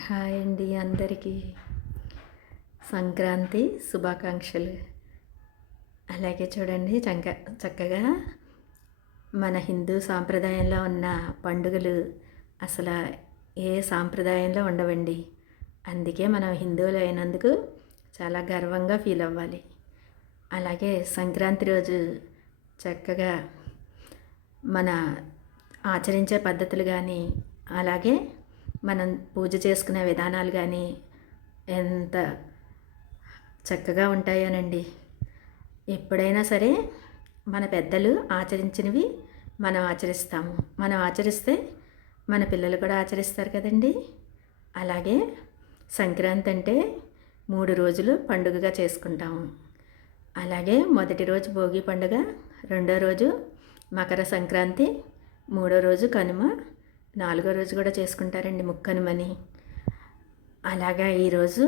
Hi అండి అందరికీ. సంక్రాంతి శుభాకాంక్షలు. అలాగే చూడండి చంక చక్కగా మన హిందూ సాంప్రదాయంలో ఉన్న పండుగలు అసలు ఏ సాంప్రదాయంలో ఉండవండి. అందుకే మనం హిందువులు అయినందుకు చాలా గర్వంగా ఫీల్ అవ్వాలి. అలాగే సంక్రాంతి రోజు చక్కగా మన ఆచరించే పద్ధతులు కానీ అలాగే మనం పూజ చేసుకునే విధానాలు కానీ ఎంత చక్కగా ఉంటాయోనండి. ఎప్పుడైనా సరే మన పెద్దలు ఆచరించినవి మనం ఆచరిస్తాము. మనం ఆచరిస్తే మన పిల్లలు కూడా ఆచరిస్తారు కదండి. అలాగే సంక్రాంతి అంటే మూడు రోజులు పండుగగా చేసుకుంటాము. అలాగే మొదటి రోజు భోగి పండుగ రెండో రోజు మకర సంక్రాంతి మూడో రోజు కనుమ నాలుగో రోజు కూడా చేసుకుంటారండి ముక్కనుమని అలాగా ఈరోజు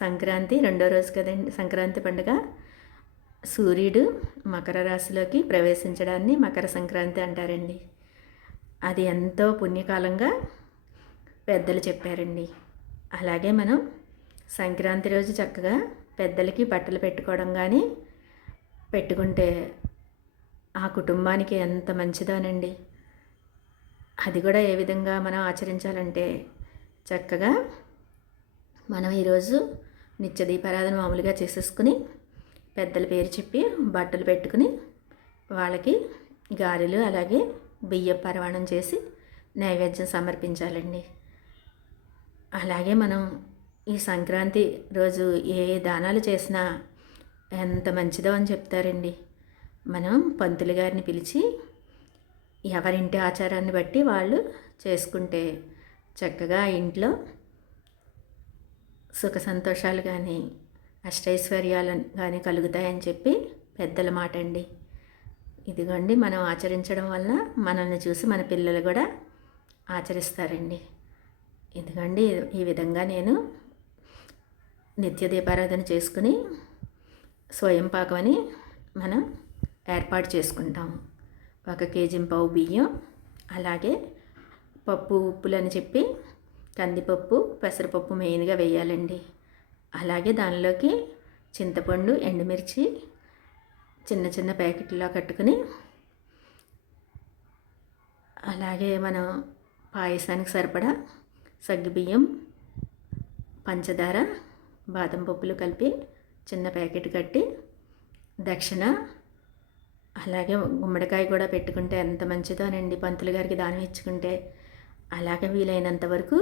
సంక్రాంతి రెండో రోజు కదండి సంక్రాంతి పండుగ. సూర్యుడు మకర రాశిలోకి ప్రవేశించడాన్ని మకర సంక్రాంతి అంటారండి. అది ఎంతో పుణ్యకాలంగా పెద్దలు చెప్పారండి. అలాగే మనం సంక్రాంతి రోజు చక్కగా పెద్దలకి బట్టలు పెట్టుకోవడం కానీ పెట్టుకుంటే ఆ కుటుంబానికి ఎంత మంచిదోనండి. అది కూడా ఏ విధంగా మనం ఆచరించాలంటే చక్కగా మనం ఈరోజు నిత్య దీపారాధన మామూలుగా చేసేసుకుని పెద్దల పేరు చెప్పి బట్టలు పెట్టుకుని వాళ్ళకి గారెలు అలాగే బియ్యం పరవాణం చేసి నైవేద్యం సమర్పించాలండి. అలాగే మనం ఈ సంక్రాంతి రోజు ఏ దానాలు చేసినా ఎంత మంచిదో అని చెప్తారండి. మనం పంతులు గారిని పిలిచి ఎవరింటి ఆచారాన్ని బట్టి వాళ్ళు చేసుకుంటే చక్కగా ఇంట్లో సుఖ సంతోషాలు కానీ అష్టైశ్వర్యాలు కానీ కలుగుతాయని చెప్పి పెద్దల మాట అండి ఇదిగోండి మనం ఆచరించడం వలన మనల్ని చూసి మన పిల్లలు కూడా ఆచరిస్తారండి. ఇదిగోండి ఈ విధంగా నేను నిత్య దీపారాధన చేసుకుని స్వయం పాకమని మనం ఏర్పాటు చేసుకుంటాము. ఒక కేజీ పావు బియ్యం అలాగే పప్పు ఉప్పులు అని చెప్పి కందిపప్పు పెసరపప్పు మెయిన్గా వేయాలండి. అలాగే దానిలోకి చింతపండు ఎండుమిర్చి చిన్న చిన్న ప్యాకెట్లో కట్టుకుని అలాగే మనం పాయసానికి సరిపడా సగ్గుబియ్యం పంచదార బాదం పప్పులు కలిపి చిన్న ప్యాకెట్ కట్టి దక్షిణ అలాగే గుమ్మడికాయ కూడా పెట్టుకుంటే ఎంత మంచిదోనండి పంతులు గారికి దానం ఇచ్చుకుంటే అలాగే వీలైనంత వరకు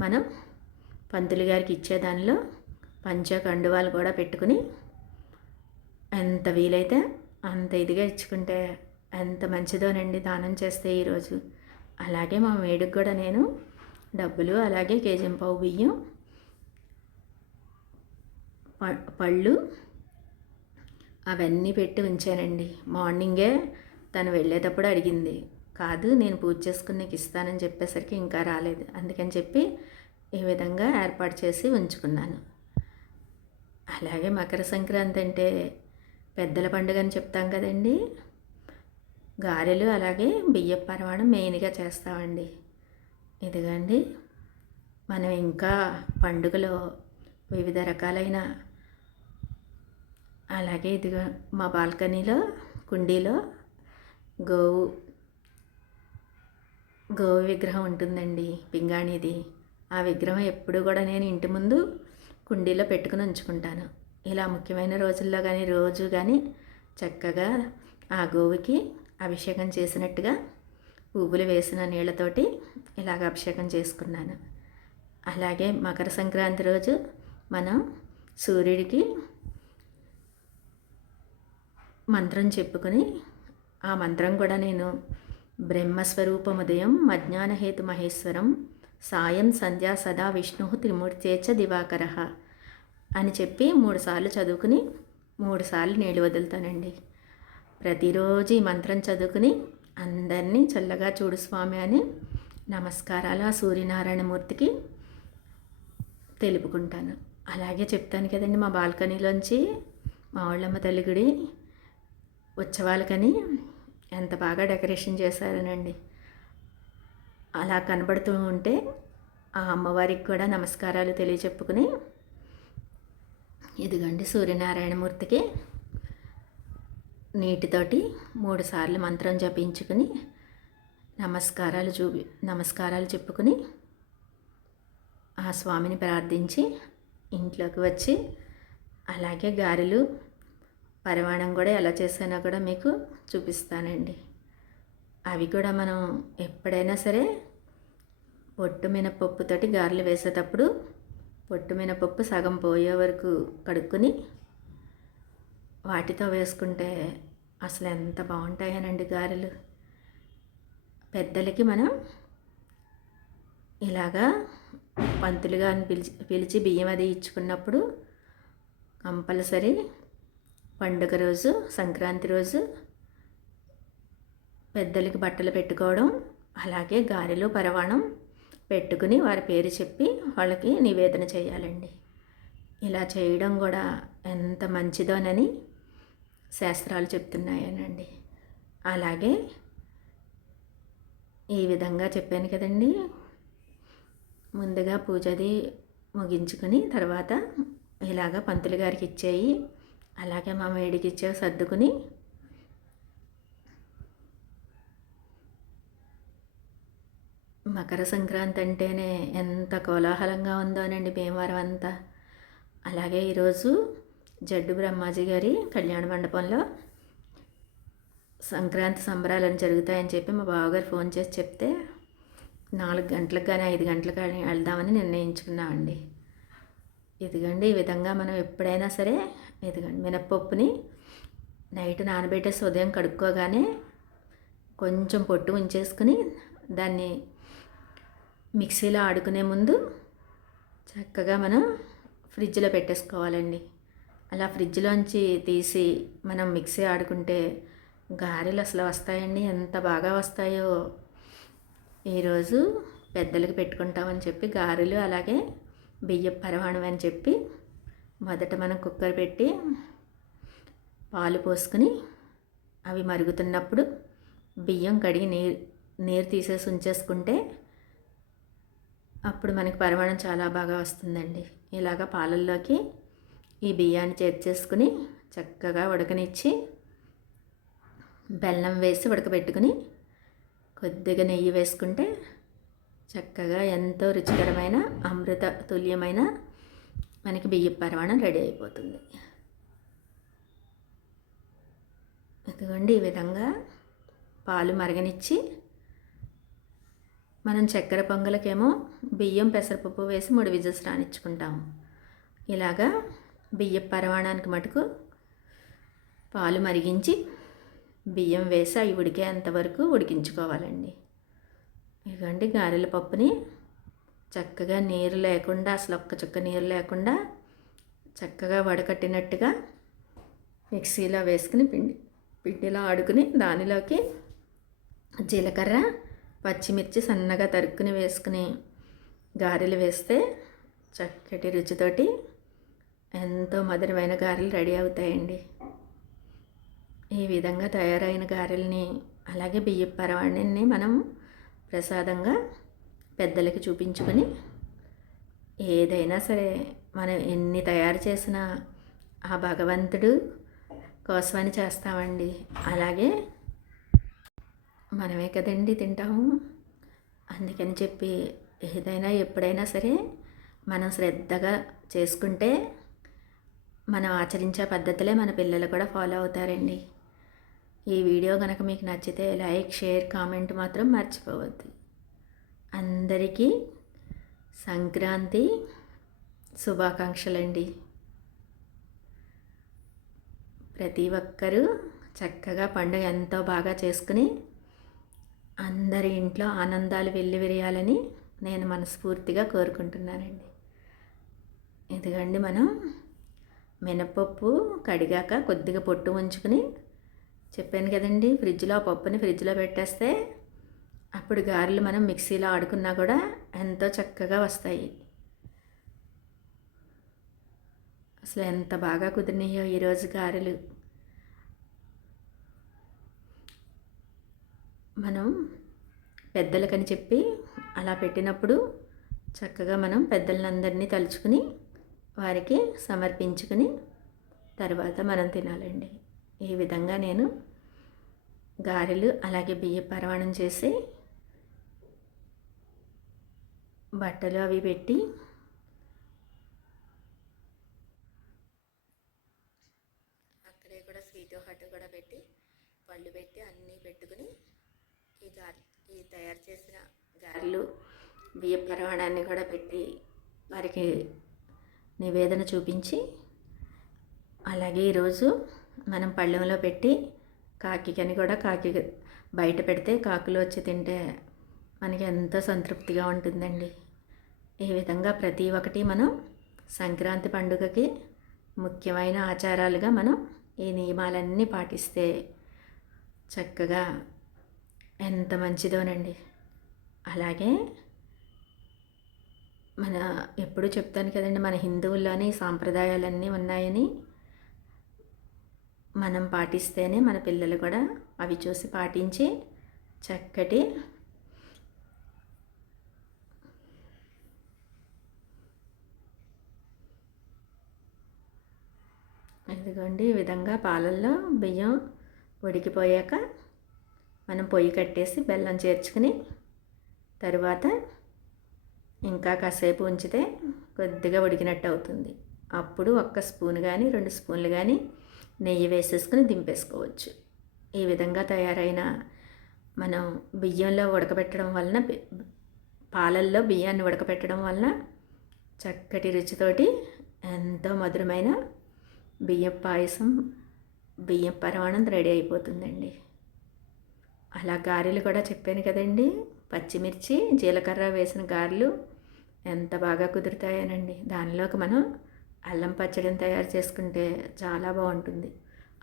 మనం పంతులు గారికి ఇచ్చే దానిలో పంచ కండువాలు కూడా పెట్టుకుని ఎంత వీలైతే అంత ఇదిగా ఇచ్చుకుంటే ఎంత మంచిదోనండి దానం చేస్తే ఈరోజు. అలాగే మా మేడుకు కూడా నేను డబ్బులు అలాగే కేజీ పావు బియ్యం పళ్ళు అవన్నీ పెట్టి ఉంచానండి. మార్నింగే తను వెళ్ళేటప్పుడు అడిగింది. కాదు నేను పూజ చేసుకుని నీకు ఇస్తానని చెప్పేసరికి ఇంకా రాలేదు. అందుకని చెప్పి ఈ విధంగా ఏర్పాటు చేసి ఉంచుకున్నాను. అలాగే మకర సంక్రాంతి అంటే పెద్దల పండుగ అని చెప్తాం కదండి. గారెలు అలాగే బియ్య పరమాణం మెయిన్గా చేస్తామండి. ఇదిగండి మనం ఇంకా పండుగలో వివిధ రకాలైన అలాగే ఇదిగో మా బాల్కనీలో కుండీలో గోవు గోవు విగ్రహం ఉంటుందండి పింగాణిది. ఆ విగ్రహం ఎప్పుడు కూడా నేను ఇంటి ముందు కుండీలో పెట్టుకుని ఉంచుకుంటాను. ఇలా ముఖ్యమైన రోజుల్లో కానీ రోజు కానీ చక్కగా ఆ గోవుకి అభిషేకం చేసినట్టుగా పువ్వులు వేసిన నీళ్ళతోటి ఇలాగ అభిషేకం చేసుకున్నాను. అలాగే మకర సంక్రాంతి రోజు మనం సూర్యుడికి మంత్రం చెప్పుకొని ఆ మంత్రం కూడా నేను బ్రహ్మస్వరూపముదయం మజ్ఞానహేతు మహేశ్వరం సాయం సంధ్యా సదా విష్ణు త్రిమూర్తేచ దివాకర అని చెప్పి మూడుసార్లు చదువుకుని మూడుసార్లు నీళ్ళు వదులుతానండి. ప్రతిరోజు ఈ మంత్రం చదువుకుని అందరినీ చల్లగా చూడు స్వామి అని నమస్కారాలు ఆ సూర్యనారాయణమూర్తికి తెలుపుకుంటాను. అలాగే చెప్తాను కదండి మా బాల్కనీలోంచి మా వాళ్ళమ్మ తల్లి గుడి ఉత్సవాలకని ఎంత బాగా డెకరేషన్ చేశారనండి. అలా కనబడుతూ ఉంటే ఆ అమ్మవారికి కూడా నమస్కారాలు తెలియచెప్పుకుని ఇదిగండి సూర్యనారాయణమూర్తికి నీటితోటి మూడుసార్లు మంత్రం జపించుకుని నమస్కారాలు చూపి నమస్కారాలు చెప్పుకుని ఆ స్వామిని ప్రార్థించి ఇంట్లోకి వచ్చి అలాగే గారెలు పరిమాణం కూడా ఎలా చేసానో కూడా మీకు చూపిస్తానండి. అవి కూడా మనం ఎప్పుడైనా సరే పొట్టు మినపప్పుతోటి గారెలు వేసేటప్పుడు పొట్టు మినపప్పు సగం పోయే వరకు కడుక్కొని వాటితో వేసుకుంటే అసలు ఎంత బాగుంటాయనండి గారెలు. పెద్దలకి మనం ఇలాగా పంతులుగా పిలిచి పిలిచి బియ్యం అది ఇచ్చుకున్నప్పుడు కంపల్సరీ పండుగ రోజు సంక్రాంతి రోజు పెద్దలకి బట్టలు పెట్టుకోవడం అలాగే గారెలు పరవాణం పెట్టుకుని వారి పేరు చెప్పి వాళ్ళకి నివేదన చేయాలండి. ఇలా చేయడం కూడా ఎంత మంచిదోనని శాస్త్రాలు చెప్తున్నాయనండి. అలాగే ఈ విధంగా చెప్పాను కదండి. ముందుగా పూజది ముగించుకుని తర్వాత ఇలాగ పంతులు గారికి ఇచ్చేయి అలాగే మా మేడికి సర్దుకుని మకర సంక్రాంతి అంటేనే ఎంత కోలాహలంగా ఉందోనండి భీమవరం అంతా. అలాగే ఈరోజు జడ్డు బ్రహ్మాజీ గారి కళ్యాణ మండపంలో సంక్రాంతి సంబరాలను జరుగుతాయని చెప్పి మా బావగారు ఫోన్ చేసి చెప్తే నాలుగు గంటలకు కానీ ఐదు గంటలకు కానీ వెళ్దామని నిర్ణయించుకున్నామండి. ఇదిగండి ఈ విధంగా మనం ఎప్పుడైనా సరే ఇదిగండి మినప్పప్పుని నైట్ నానబెట్టేసి ఉదయం కడుక్కోగానే కొంచెం పొట్టు ఉంచేసుకుని దాన్ని మిక్సీలో ఆడుకునే ముందు చక్కగా మనం ఫ్రిడ్జ్లో పెట్టేసుకోవాలండి. అలా ఫ్రిడ్జ్లోంచి తీసి మనం మిక్సీ ఆడుకుంటే గారెలు అసలు వస్తాయండి ఎంత బాగా వస్తాయో. ఈరోజు పెద్దలకు పెట్టుకుంటామని చెప్పి గారెలు అలాగే బియ్యం పరమాణం అని చెప్పి మొదట మనం కుక్కర్ పెట్టి పాలు పోసుకుని అవి మరుగుతున్నప్పుడు బియ్యం కడిగి నీరు నీరు తీసేసి ఉంచేసుకుంటే అప్పుడు మనకి పరిమాణం చాలా బాగా వస్తుందండి. ఇలాగ పాలల్లోకి ఈ బియ్యాన్ని చేర్చేసుకుని చక్కగా ఉడకనిచ్చి బెల్లం వేసి ఉడకబెట్టుకుని కొద్దిగా నెయ్యి వేసుకుంటే చక్కగా ఎంతో రుచికరమైన అమృత తుల్యమైన మనకి బియ్య పరమాణం రెడీ అయిపోతుంది. ఇదిగోండి ఈ విధంగా పాలు మరగనిచ్చి మనం చక్కెర పొంగలకేమో బియ్యం పెసరపప్పు వేసి మూడు విజిల్స్ రానిచ్చుకుంటాము ఇలాగా బియ్య పరమాణానికి మటుకు పాలు మరిగించి బియ్యం వేసి అవి ఉడికే అంతవరకు ఉడికించుకోవాలండి. ఇదిగోండి గారెల పప్పుని చక్కగా నీరు లేకుండా అసలు ఒక్క చుక్క నీరు లేకుండా చక్కగా వడకట్టినట్టుగా మిక్సీలో వేసుకుని పిండి పిండిలో ఆడుకుని దానిలోకి జీలకర్ర పచ్చిమిర్చి సన్నగా తరుక్కుని వేసుకుని గారెలు వేస్తే చక్కటి రుచితోటి ఎంతో మధురమైన గారెలు రెడీ అవుతాయండి. ఈ విధంగా తయారైన గారెల్ని అలాగే బియ్య పరవాణిని మనం ప్రసాదంగా పెద్దలకి చూపించుకొని ఏదైనా సరే మనం ఎన్ని తయారు చేసినా ఆ భగవంతుడు కోసమని చేస్తామండి. అలాగే మనమే కదండి తింటాము. అందుకని చెప్పి ఏదైనా ఎప్పుడైనా సరే మనం శ్రద్ధగా చేసుకుంటే మనం ఆచరించే పద్ధతులే మన పిల్లలు కూడా ఫాలో అవుతారండి. ఈ వీడియో కనుక మీకు నచ్చితే లైక్ షేర్ కామెంట్ మాత్రం మర్చిపోవద్దు. అందరికీ సంక్రాంతి శుభాకాంక్షలండి. ప్రతి ఒక్కరూ చక్కగా పండుగ ఎంతో బాగా చేసుకుని అందరి ఇంట్లో ఆనందాలు వెల్లివిరియాలని నేను మనస్ఫూర్తిగా కోరుకుంటున్నానండి. ఎందుకండి మనం మినపప్పు కడిగాక కొద్దిగా పొట్టు ఉంచుకుని చెప్పాను కదండి ఫ్రిడ్జ్లో ఆ పప్పుని ఫ్రిడ్జ్లో పెట్టేస్తే అప్పుడు గారెలు మనం మిక్సీలో ఆడుకున్నా కూడా ఎంతో చక్కగా వస్తాయి. అసలు ఎంత బాగా కుదిరినాయో ఈరోజు గారెలు. మనం పెద్దలకని చెప్పి అలా పెట్టినప్పుడు చక్కగా మనం పెద్దలందరినీ తలుచుకుని వారికి సమర్పించుకుని తర్వాత మనం తినాలండి. ఈ విధంగా నేను గారెలు అలాగే బియ్య పరవాణం చేసి బట్టలు అవి పెట్టి అక్కడే కూడా స్వీట్ హట్ కూడా పెట్టి పళ్ళు పెట్టి అన్నీ పెట్టుకుని ఈ గార్ ఈ తయారు చేసిన గారెలు బియ్య పరవాణాన్ని కూడా పెట్టి వారికి నివేదన చూపించి అలాగే ఈరోజు మనం పళ్ళెంలో పెట్టి కాకికని కూడా కాకి బయట పెడితే కాకులు వచ్చి తింటే మనకి ఎంతో సంతృప్తిగా ఉంటుందండి. ఈ విధంగా ప్రతి ఒక్కటి మనం సంక్రాంతి పండుగకి ముఖ్యమైన ఆచారాలుగా మనం ఈ నియమాలన్నీ పాటిస్తే చక్కగా ఎంత మంచిదోనండి. అలాగే మన ఎప్పుడు చెప్తాను కదండి మన హిందువుల్లోని సాంప్రదాయాలన్నీ ఉన్నాయని మనం పాటిస్తేనే మన పిల్లలు కూడా అవి చూసి పాటించి చక్కటి ఇదిగోండి ఈ విధంగా పాలల్లో బియ్యం ఉడికిపోయాక మనం పొయ్యి కట్టేసి బెల్లం చేర్చుకుని తరువాత ఇంకా కాసేపు ఉంచితే కొద్దిగా ఉడికినట్టు అవుతుంది. అప్పుడు ఒక్క స్పూన్ కానీ రెండు స్పూన్లు కానీ నెయ్యి వేసేసుకుని దింపేసుకోవచ్చు. ఈ విధంగా తయారైన మనం బియ్యంలో ఉడకబెట్టడం వలన పాలల్లో బియ్యాన్ని ఉడకబెట్టడం వలన చక్కటి రుచితోటి ఎంతో మధురమైన బియ్యం పాయసం బియ్యం పరమాణం రెడీ అయిపోతుందండి. అలా గారెలు కూడా చెప్పాను కదండి. పచ్చిమిర్చి జీలకర్ర వేసిన గారెలు ఎంత బాగా కుదురుతాయనండి. దానిలోకి మనం అల్లం పచ్చడిని తయారు చేసుకుంటే చాలా బాగుంటుంది.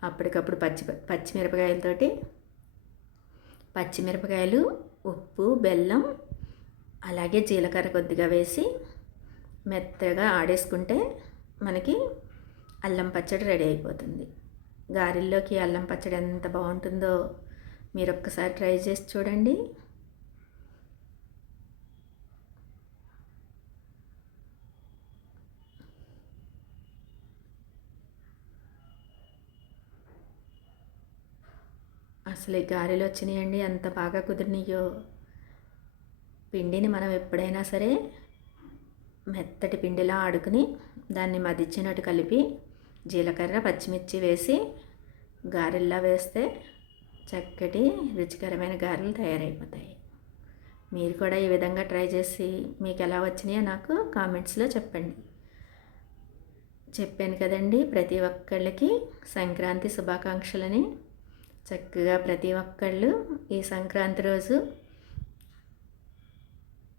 అప్పటికప్పుడు పచ్చి పచ్చిమిరపకాయలతోటి పచ్చిమిరపకాయలు ఉప్పు బెల్లం అలాగే జీలకర్ర కొద్దిగా వేసి మెత్తగా ఆడేసుకుంటే మనకి అల్లం పచ్చడి రెడీ అయిపోతుంది. గారెల్లోకి అల్లం పచ్చడి ఎంత బాగుంటుందో మీరు ఒక్కసారి ట్రై చేసి చూడండి. అసలు ఈ గారెలు వచ్చినాయండి ఎంత బాగా కుదిరినాయో. పిండిని మనం ఎప్పుడైనా సరే మెత్తటి పిండిలా ఆడుకుని దాన్ని మదిచ్చినట్టు కలిపి జీలకర్ర పచ్చిమిర్చి వేసి గారెల్లా వేస్తే చక్కటి రుచికరమైన గారెలు తయారైపోతాయి. మీరు కూడా ఈ విధంగా ట్రై చేసి మీకు ఎలా వచ్చినాయో నాకు కామెంట్స్లో చెప్పండి. చెప్పాను కదండి ప్రతి ఒక్కళ్ళకి సంక్రాంతి శుభాకాంక్షలని. చక్కగా ప్రతి ఒక్కళ్ళు ఈ సంక్రాంతి రోజు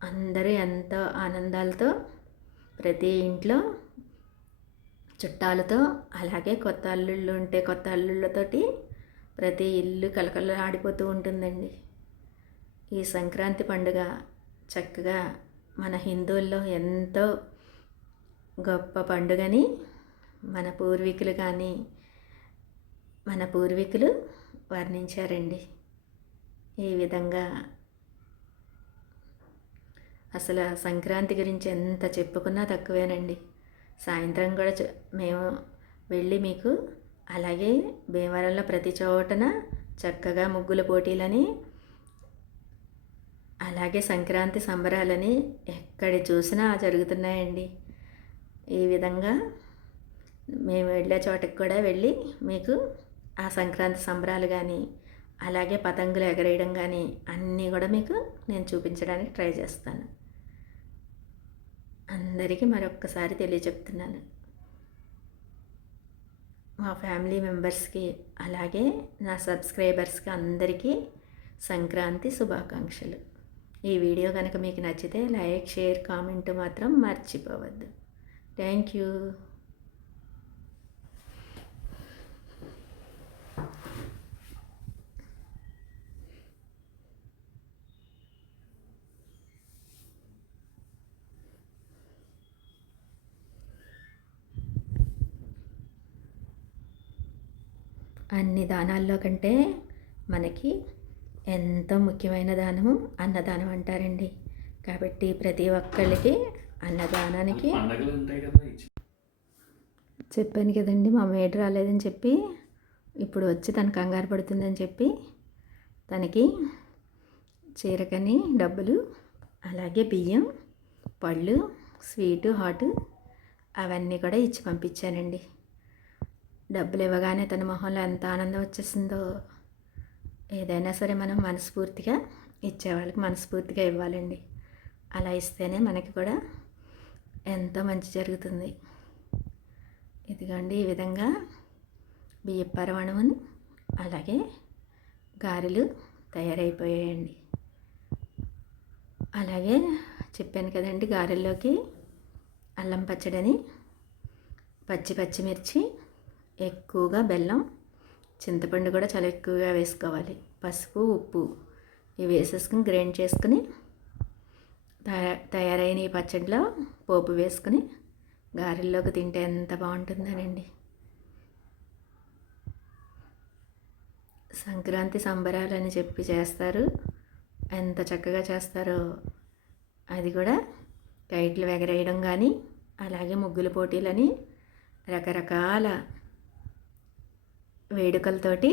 అందరూ ఎంతో ఆనందాలతో ప్రతి ఇంట్లో చుట్టాలతో అలాగే కొత్త అల్లుళ్ళు ఉంటే కొత్త అల్లుళ్ళతోటి ప్రతి ఇల్లు కలకల ఆడిపోతూ ఉంటుందండి. ఈ సంక్రాంతి పండుగ చక్కగా మన హిందువుల్లో ఎంతో గొప్ప పండుగని మన పూర్వీకులు కానీ మన పూర్వీకులు వర్ణించారండి. ఈ విధంగా అసలు సంక్రాంతి గురించి ఎంత చెప్పుకున్నా తక్కువేనండి. సాయంత్రం కూడా మేము వెళ్ళి మీకు అలాగే భీమవరంలో ప్రతి చోటన చక్కగా ముగ్గుల పోటీలని అలాగే సంక్రాంతి సంబరాలని ఎక్కడ చూసినా జరుగుతున్నాయండి. ఈ విధంగా మేము వెళ్ళే చోటకి కూడా వెళ్ళి మీకు ఆ సంక్రాంతి సంబరాలు కానీ అలాగే పతంగులు ఎగరేయడం కానీ అన్నీ కూడా మీకు నేను చూపించడానికి ట్రై చేస్తాను. అందరికీ మరొక్కసారి తెలియచెప్తున్నాను మా ఫ్యామిలీ మెంబర్స్కి అలాగే నా సబ్స్క్రైబర్స్కి అందరికీ సంక్రాంతి శుభాకాంక్షలు. ఈ వీడియో కనుక మీకు నచ్చితే లైక్ షేర్ కామెంట్ మాత్రం మర్చిపోవద్దు. Thank you. అన్ని దానాల్లో కంటే మనకి ఎంతో ముఖ్యమైన దానము అన్నదానం అంటారండి. కాబట్టి ప్రతి ఒక్కళ్ళకి అన్నదానానికి చెప్పాను కదండి మా మేడ్ రాలేదని చెప్పి ఇప్పుడు వచ్చి తను కంగారు పడుతుందని చెప్పి తనకి చీరకని డబ్బులు అలాగే బియ్యం పళ్ళు స్వీటు హాటు అవన్నీ కూడా ఇచ్చి పంపించానండి. డబ్బులు ఇవ్వగానే తన మొహంలో ఎంత ఆనందం వచ్చేసిందో ఏదైనా సరే మనం మనస్ఫూర్తిగా ఇచ్చేవాళ్ళకి మనస్ఫూర్తిగా ఇవ్వాలండి. అలా ఇస్తేనే మనకి కూడా ఎంతో మంచి జరుగుతుంది. ఇదిగోండి ఈ విధంగా బియ్య పరవణముని అలాగే గారెలు తయారైపోయాయండి. అలాగే చెప్పాను కదండి గారెల్లోకి అల్లం పచ్చడని పచ్చి పచ్చిమిర్చి ఎక్కువగా బెల్లం చింతపండు కూడా చాలా ఎక్కువగా వేసుకోవాలి. పసుపు ఉప్పు ఇవి వేసేసుకుని గ్రైండ్ చేసుకుని తయా- తయారైన ఈ పచ్చడిలో పోపు వేసుకుని గారెల్లోకి తింటే ఎంత బాగుంటుందనండి. సంక్రాంతి సంబరాలని చెప్పి చేస్తారు. ఎంత చక్కగా చేస్తారో అది కూడా కైట్లు ఎగరేయడం కానీ అలాగే ముగ్గుల పోటీలని రకరకాల వేడుకలతోటి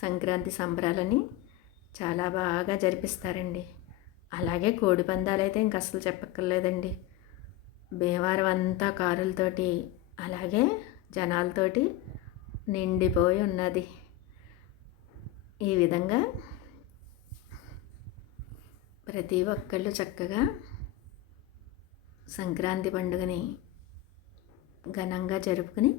సంక్రాంతి సంబరాలని చాలా బాగా జరిపిస్తారండి. అలాగే కోడి పందాలు అయితే ఇంక అసలు చెప్పక్కర్లేదండి. భీమవరం అంతా కారులతోటి అలాగే జనాలతోటి నిండిపోయి ఉన్నది. ఈ విధంగా ప్రతి ఒక్కళ్ళు చక్కగా సంక్రాంతి పండుగని ఘనంగా జరుపుకుని